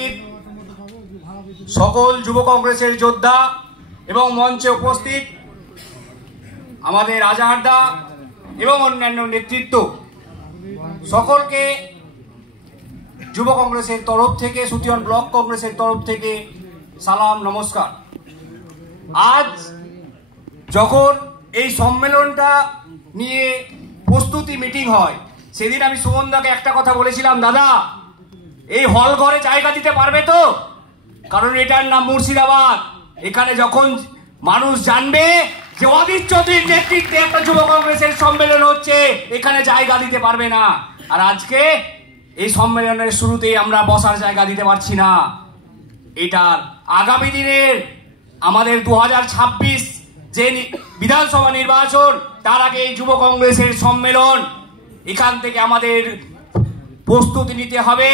উপস্থিত সকল যুব কংগ্রেসের যোদ্ধা এবং মঞ্চে উপস্থিত আমাদের আজহারদা এবং অন্যান্য নেতৃত্ব, সকলকে যুব কংগ্রেসের তরফ থেকে, সুতিয়ান ব্লক কংগ্রেসের তরফ থেকে সালাম, নমস্কার। আজ যখন এই সম্মেলনটা নিয়ে প্রস্তুতি মিটিং হয়, সেদিন আমি সুমনদাকে একটা কথা বলেছিলাম, দাদা এই হল ঘরে জায়গা দিতে পারবে তো? কারণ এটার নাম মুর্শিদাবাদ। এখানে যখন মানুষ জানবে যে অধীর চৌধুরীর নেতৃত্বে একটা যুব কংগ্রেসের সম্মেলন হচ্ছে, এখানে জায়গা দিতে পারবে না। আর আজকে এই সম্মেলনের শুরুতেই আমরা বসার জায়গা দিতে পারছি না। এটার আগামী দিনের আমাদের 2026 যে বিধানসভা নির্বাচন, তার আগে এই যুব কংগ্রেসের সম্মেলন, এখান থেকে আমাদের প্রস্তুতি নিতে হবে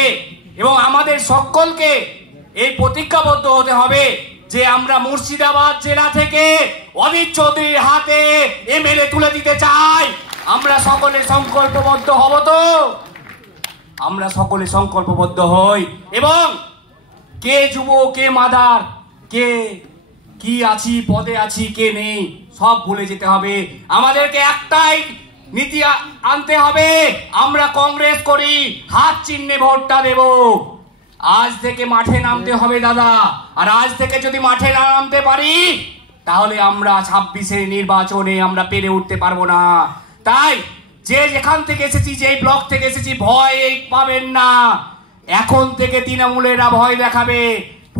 এবং আমাদের সকলকে এই প্রতিজ্ঞাবদ্ধ হতে হবে যে আমরা মুর্শিদাবাদ জেলা থেকে অধীর চৌধুরীর হাতে এমএলএ তুলে দিতে চাই। আমরা সকলে সংকল্পবদ্ধ হব তো? আমরা সকলে সংকল্পবদ্ধ হই এবং কে যুব, কে মাদার, কে কি আছি, পদে আছি, কে নেই, সব ভুলে যেতে হবে। আমাদেরকে একটাই নীতি আনতে হবে, আমরা কংগ্রেস করি, হাত চিহ্নে ভোটটা দেব। আজ থেকে মাঠে নামতে হবে দাদা। আর আজ থেকে যদি মাঠে না নামতে পারি, তাহলে আমরা 26-এর নির্বাচনে আমরা পেরে উঠতে পারবো না। তাই যে যেখান থেকে এসেছি, যে ব্লক থেকে এসেছি, ভয় পাবেন না। এখন থেকে তৃণমূলেরা ভয় দেখাবে,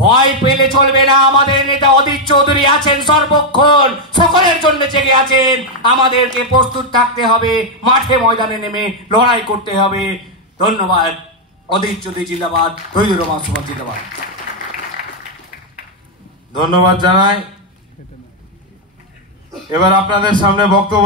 ভয় পেলে চলবে না। আমাদের নেতা অধীর চৌধুরী আছেন সর্বক্ষণ, সকলের জন্য জেগে আছেন। আমাদেরকে প্রস্তুত থাকতে হবে, মাঠে ময়দানে নেমে লড়াই করতে হবে। ধন্যবাদ। অধীর চৌধুরী জিন্দাবাদ, তৈদুর রহমান সুমন জিন্দাবাদ। ধন্যবাদ জানাই। এবার আপনাদের সামনে বক্তব্য